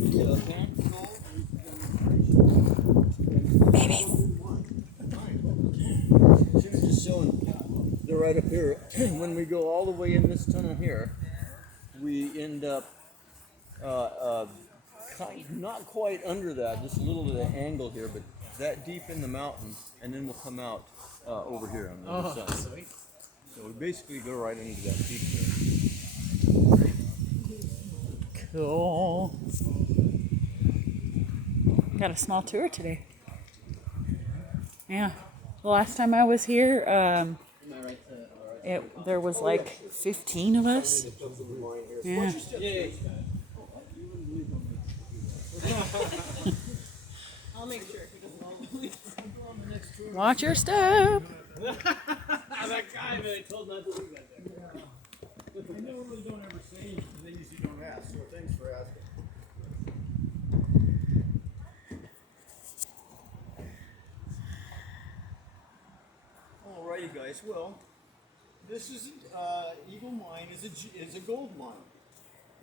Babies. Jim's just showing. They're right up here. When we go all the way in this tunnel here, we end up not quite under that, just a little bit of angle here, but that deep in the mountain, and then we'll come out over here on the other side. Sweet. So we basically go right into that peak there. Cool. Got a small tour today. Yeah. The last time I was here, there was like 15 of us. Yeah. I'll make sure he doesn't all leave. Watch your step. That guy that I told not to leave that there. I normally don't ever say anything, they usually don't ask, so thanks for asking. Alrighty guys, well, this is Eagle Mine is a gold mine,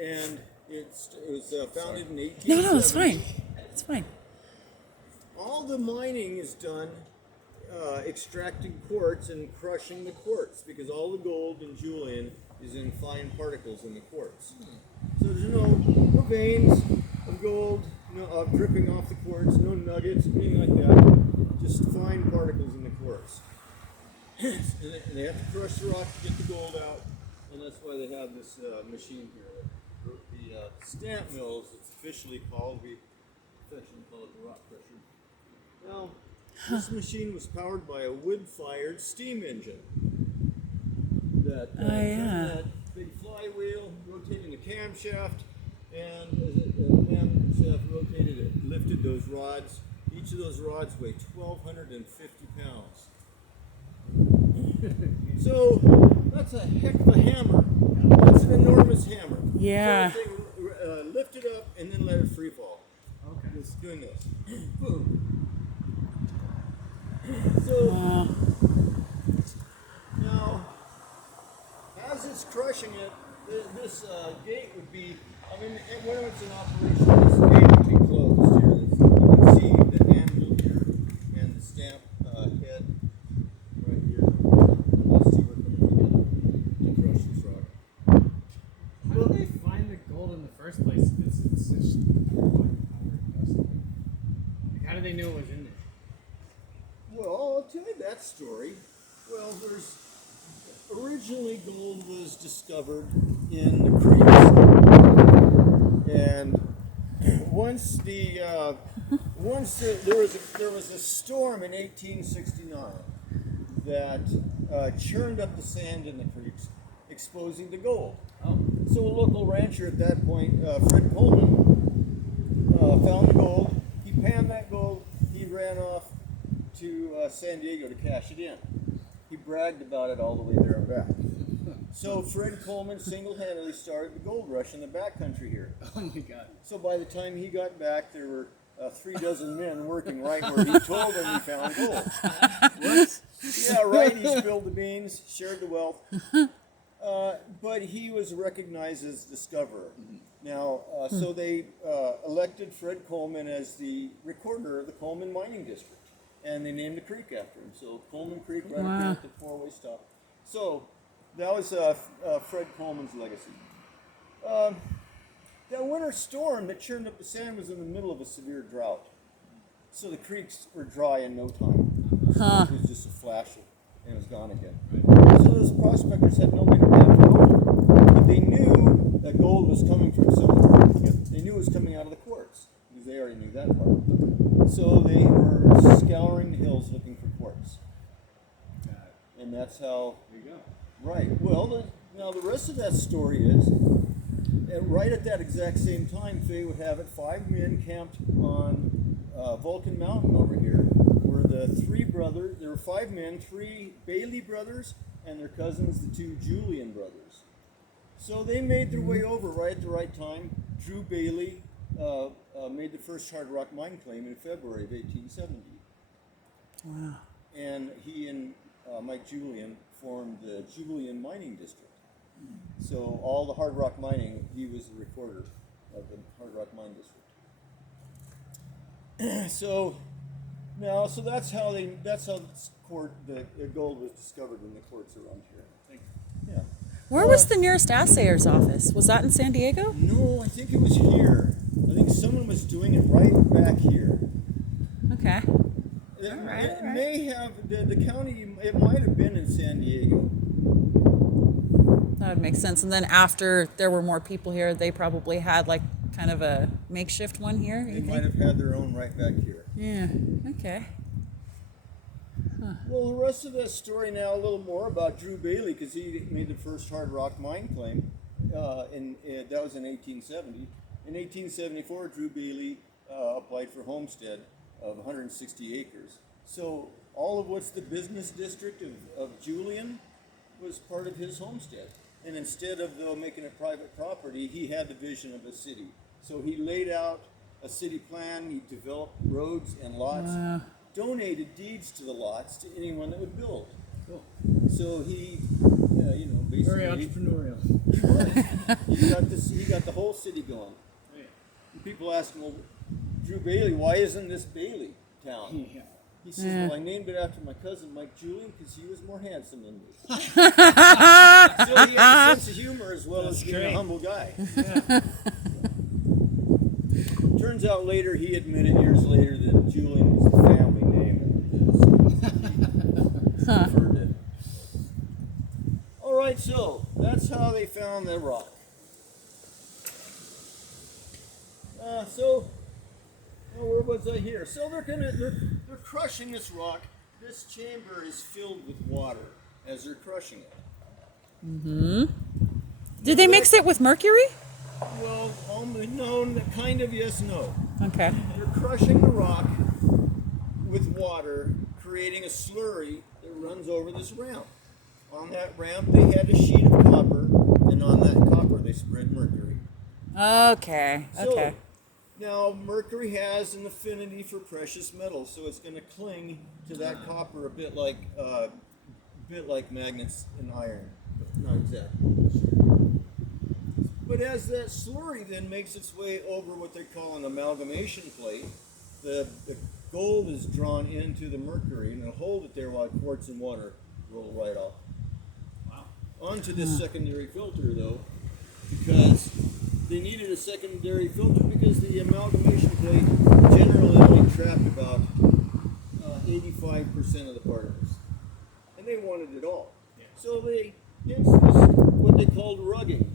and it was founded in 1870. No, it's fine. It's fine. All the mining is done extracting quartz and crushing the quartz, because all the gold in Julian is in fine particles in the quartz. So there's no veins of gold dripping off the quartz, no nuggets, anything like that. Just fine particles in the quartz. And they have to crush the rock to get the gold out, and that's why they have this machine here. The stamp mill, as it's officially called, we affectionately call it the rock crusher. Now, this machine was powered by a wood-fired steam engine that turned that big flywheel, rotating the camshaft, and as the camshaft rotated, it lifted those rods. Each of those rods weighed 1,250 pounds. So that's a heck of a hammer. That's an enormous hammer. Yeah. So they lift it up and then let it free fall. Okay. It's doing this. Boom. So now, as it's crushing it, this gate would be, when it's in operation, this gate would be closed here. You can see the anvil here and the stamp head right here. Those two are coming together to crush this rock. How did they find the gold in the first place? It's such like, how did they know it was in there? Well, I'll tell you that story. Well, originally gold was discovered in the creeks, and once there was a storm in 1869 that churned up the sand in the creeks, exposing the gold. Oh. So a local rancher at that point, Fred Coleman, found the gold. He panned that gold. He ran off to San Diego to cash it in. He bragged about it all the way there and back. So Fred Coleman single-handedly started the gold rush in the backcountry here. Oh my God. So by the time he got back, there were 36 men working right where he told them he found gold. What? Yeah, right. He spilled the beans, shared the wealth. But he was recognized as discoverer. Now, so they elected Fred Coleman as the recorder of the Coleman Mining District. And they named the creek after him. So Coleman Creek right up here at the four-way stop. So that was Fred Coleman's legacy. That winter storm that churned up the sand was in the middle of a severe drought. So the creeks were dry in no time. It was just a flash and it was gone again. So those prospectors had no way to map for gold. But they knew that gold was coming from somewhere. They knew it was coming out of the quartz, because they already knew that part. So they were scouring the hills looking for quartz. And that's how. There you go. Right. Well, now the rest of that story is, right at that exact same time, Faye would have it, 5 men camped on Vulcan Mountain over here, where the 3 brothers, there were 5 men, 3 Bailey brothers, and their cousins, the 2 Julian brothers. So they made their way over right at the right time. Drew Bailey made the first hard rock mine claim in February of 1870. Wow. And he and Mike Julian formed the Julian Mining District. So all the hard rock mining, he was the recorder. of the hard rock mine district. So that's how the gold was discovered in the quartz around here. Yeah. Where was the nearest assayer's office? Was that in San Diego? No, I think it was here. I think someone was doing it right back here. Okay. It may have, the county, it might have been in San Diego. That would make sense. And then after there were more people here, they probably had like kind of a makeshift one here. They might have had their own right back here. Yeah. Okay. Well, the rest of that story now, a little more about Drew Bailey, because he made the first hard rock mine claim. That was in 1870. In 1874, Drew Bailey applied for homestead of 160 acres. So all of what's the business district of Julian was part of his homestead. And instead of making it private property, he had the vision of a city. So he laid out a city plan, he developed roads and lots, donated deeds to the lots to anyone that would build. Cool. So he, basically... Very entrepreneurial. He got the whole city going. Yeah. And people ask him, well, Drew Bailey, why isn't this Bailey town? Yeah. He says, well, I named it after my cousin Mike Julian because he was more handsome than me. So he had a sense of humor as well as being a humble guy. Yeah. Turns out later, he admitted years later that Julian was the family name. Preferred it. All right, so that's how they found the rock. Where was I here? So they're crushing this rock. This chamber is filled with water as they're crushing it. Mm-hmm. Did they mix it with mercury? Well, no, kind of yes, no. Okay. They're crushing the rock with water, creating a slurry that runs over this ramp. On that ramp, they had a sheet of copper, and on that copper, they spread mercury. Okay. Okay. So, now, mercury has an affinity for precious metals, so it's going to cling to that copper a bit like magnets in iron. Not exactly. But as that slurry then makes its way over what they call an amalgamation plate, the gold is drawn into the mercury and it'll hold it there while quartz and water roll right off. Wow. Onto this secondary filter, though, because they needed a secondary filter because the amalgamation plate generally only trapped about 85% of the particles. And they wanted it all. Yeah. So they hence this, what they called rugging.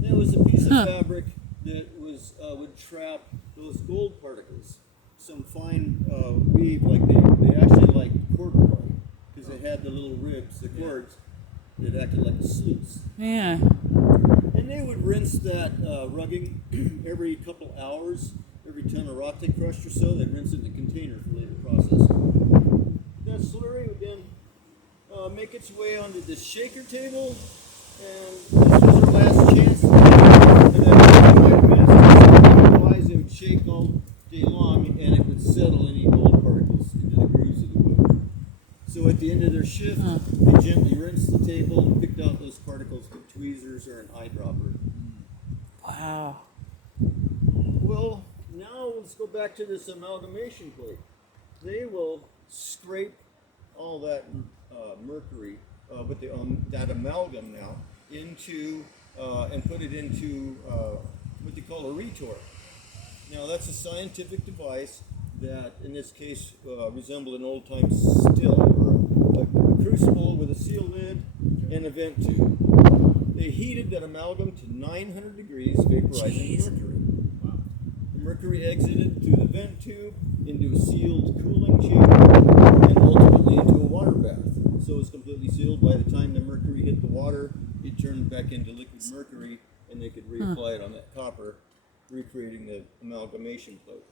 That was a piece of fabric that would trap those gold particles. Some fine weave, like they actually like corduroy, because it had the little ribs, the cords, that acted like a sluice. Yeah. And they would rinse that rugging every couple hours. Every ton of rock they crushed or so, they'd rinse it in a container for later processing. That slurry would then make its way onto this shaker table, and this was their last chance. And otherwise, it would shake all day long, and it would settle any gold particles into the grooves of the wood. So at the end of their shift, they gently rinsed the table and picked out those particles with tweezers or an eyedropper. Wow. Well, now let's go back to this amalgamation plate. They will scrape all that mercury, with that amalgam now, into and put it into what they call a retort. Now that's a scientific device that, in this case, resembled an old-time still, or a crucible with a seal lid and a vent tube. They heated that amalgam to 900 degrees, vaporizing mercury. Wow. The mercury exited through the vent tube into a sealed cooling chamber and ultimately into a water bath. So it was completely sealed. By the time the mercury hit the water, it turned back into liquid mercury, and they could reapply it on that copper, recreating the amalgamation plate.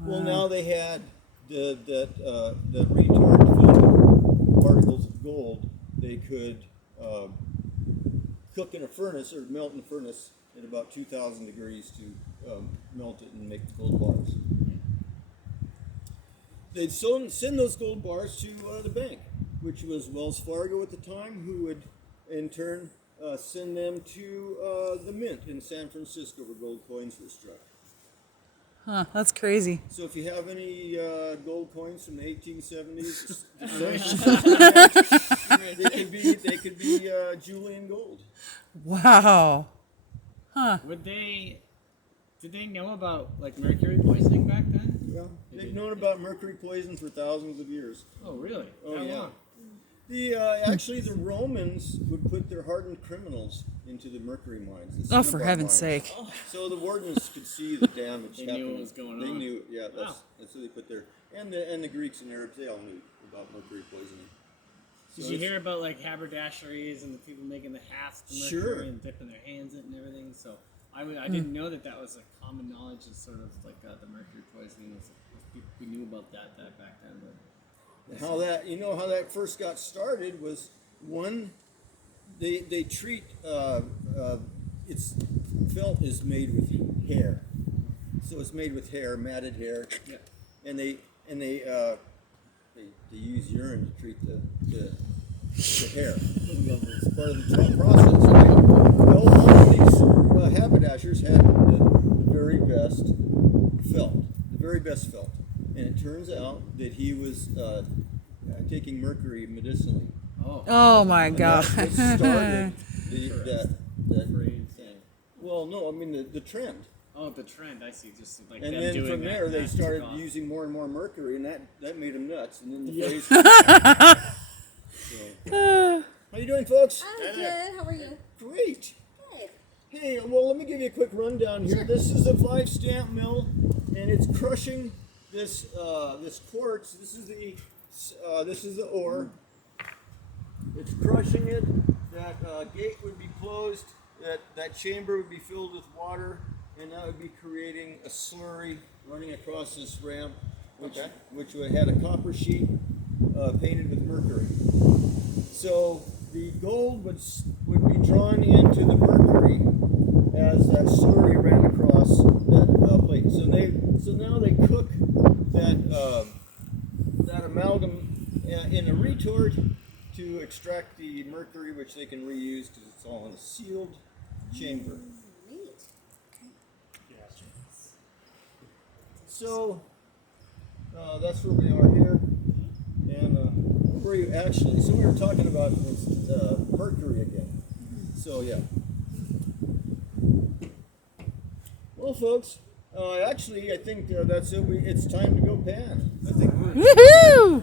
Well, now they had the retort filled with particles of gold. They could cook in a furnace or melt in a furnace at about 2,000 degrees to melt it and make the gold bars. They'd send those gold bars to the bank, which was Wells Fargo at the time, who would in turn send them to the mint in San Francisco where gold coins were struck. Huh, that's crazy. So if you have any gold coins from the 1870s, they could be Julian gold. Wow. Did they know about like mercury poisoning back then? Yeah, they've known about mercury poison for thousands of years. Oh, really? Oh, That yeah. long? Actually, the Romans would put their hardened criminals into the mercury mines. The Oh, for cinnabar heaven's mines. sake. So the wardens could see the damage They knew happening. what was going They on. knew, yeah. Wow. That's what they put there. And the Greeks and Arabs, they all knew about mercury poisoning. Did you hear about like haberdasheries and the people making the hats to mercury Sure. and dipping their hands in it and everything? So I didn't know that was a common knowledge of sort of like the mercury poisoning. We knew about that back then. But How that first got started was one, they treat it's felt is made with hair, so it's made with hair, matted hair, yeah. and they use urine to treat the hair. It's part of the process, right? Well, one of these haberdashers had the very best felt, and it turns out that he was taking mercury medicinally. Oh my And God. that's what started that Trade thing. Well, no, I mean the trend. Oh, the trend, I see. Just like And them then doing from that, there, they that started took off. using more and more mercury, and that made them nuts. And then the Yeah. phrase. How you doing, folks? I'm good. How are you? Great. Good. Hey, well, let me give you a quick rundown here. Sure. This is a 5-stamp mill, and it's crushing this quartz. This is the ore. It's crushing it. That gate would be closed. That chamber would be filled with water, and that would be creating a slurry running across this ramp, which had a copper sheet painted with mercury. So the gold would be drawn into the mercury as that slurry ran across that plate. So now they cook that amalgam in a retort to extract the mercury, which they can reuse because it's all in a sealed chamber. Neat. So that's where we are here. And where are you actually? So we were talking about mercury again. So yeah. Well, folks, actually, I think that's it. It's time to go pan. I think we're. Woohoo!